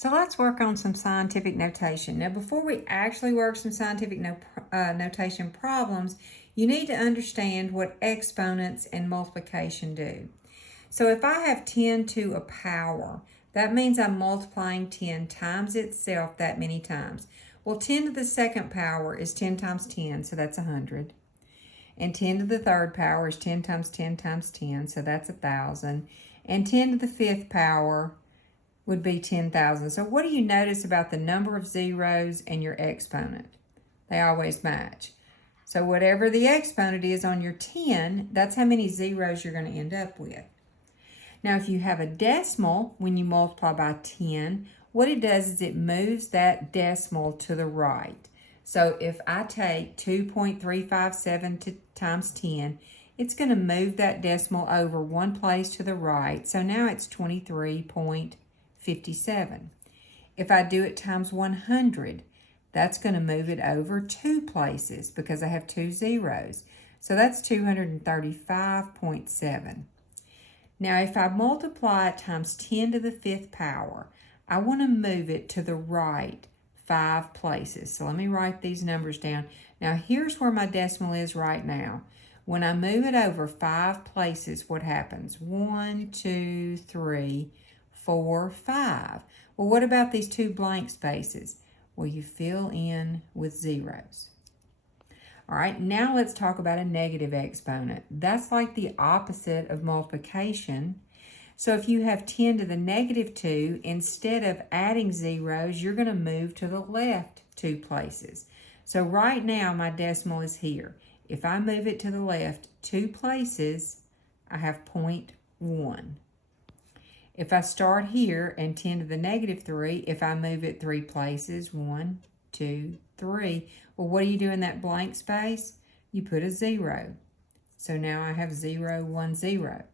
So let's work on some scientific notation. Now, before we actually work some scientific notation problems, you need to understand what exponents and multiplication do. So if I have 10 to a power, that means I'm multiplying 10 times itself that many times. Well, 10 to the second power is 10 times 10, so that's 100. And 10 to the third power is 10 times 10 times 10, so that's 1,000. And 10 to the fifth power would be 10,000. So what do you notice about the number of zeros and your exponent? They always match. So whatever the exponent is on your 10, that's how many zeros you're going to end up with. Now, if you have a decimal, when you multiply by 10, what it does is it moves that decimal to the right. So if I take 2.357 times 10, it's going to move that decimal over one place to the right. So now it's 23.57. If I do it times 100, that's going to move it over two places because I have two zeros. So that's 235.7. Now, if I multiply it times 10 to the fifth power, I want to move it to the right 5 places. So let me write these numbers down. Now, here's where my decimal is right now. When I move it over 5 places, what happens? 1, 2, 3, 4, 5. Well, what about these 2 blank spaces? Well, you fill in with zeros. All right, now let's talk about a negative exponent. That's like the opposite of multiplication. So if you have 10 to the negative 2, instead of adding zeros, you're going to move to the left 2 places. So right now, my decimal is here. If I move it to the left 2 places, I have 0.1. If I start here and 10 to the negative 3, if I move it 3 places, 1, 2, 3. Well, what do you do in that blank space? You put a 0. So now I have 0, 1, 0.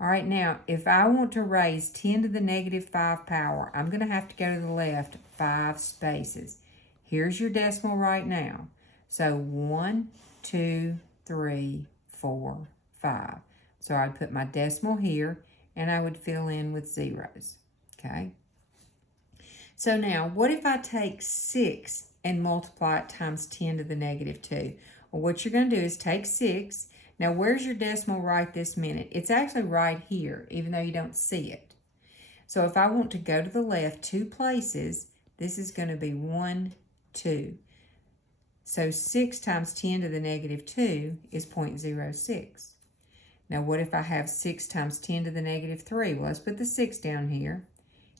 All right, now, if I want to raise 10 to the negative 5 power, I'm going to have to go to the left 5 spaces. Here's your decimal right now. So 1, 2, 3, 4, 5. So I'd put my decimal here, and I would fill in with zeros, okay? So now, what if I take 6 and multiply it times 10 to the negative 2? Well, what you're going to do is take 6. Now, where's your decimal right this minute? It's actually right here, even though you don't see it. So if I want to go to the left 2 places, this is going to be 1, 2. So 6 times 10 to the negative 2 is 0.06. Now, what if I have 6 times 10 to the negative 3? Well, let's put the 6 down here.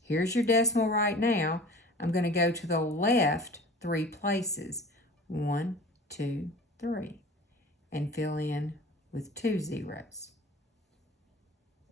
Here's your decimal right now. I'm going to go to the left 3 places. 1, 2, 3. And fill in with 2 zeros.